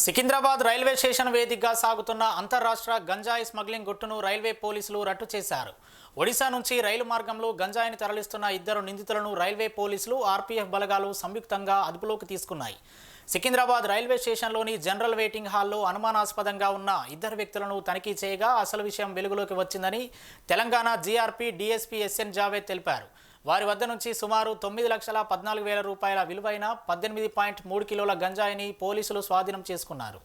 Secunderabad railway station వేదికగా సాగుతున్న అంతర్రాష్ట్ర గంజాయి స్మగ్లింగ్ గుట్టును రైల్వే పోలీసులు రట్టు చేశారు. ఒడిశా నుంచి రైలు మార్గంలో గంజాయిని తరలిస్తున్న ఇద్దరు నిందితులను రైల్వే పోలీసులు ఆర్పీఎఫ్ బలగాలు సంయుక్తంగా అదుపులోకి తీసుకున్నాయి. సికింద్రాబాద్ రైల్వే స్టేషన్లోని జనరల్ వెయిటింగ్ హాల్లో అనుమానాస్పదంగా ఉన్న ఇద్దరు వ్యక్తులను తనిఖీ చేయగా అసలు విషయం వెలుగులోకి వచ్చిందని Telangana GRP DSP SN Javed తెలిపారు. వారి వద్ద నుంచి సుమారు తొమ్మిది లక్షల పద్నాలుగు వేల రూపాయల విలువైన పద్దెనిమిది పాయింట్ మూడు కిలోల గంజాయిని పోలీసులు స్వాధీనం చేసుకున్నారు.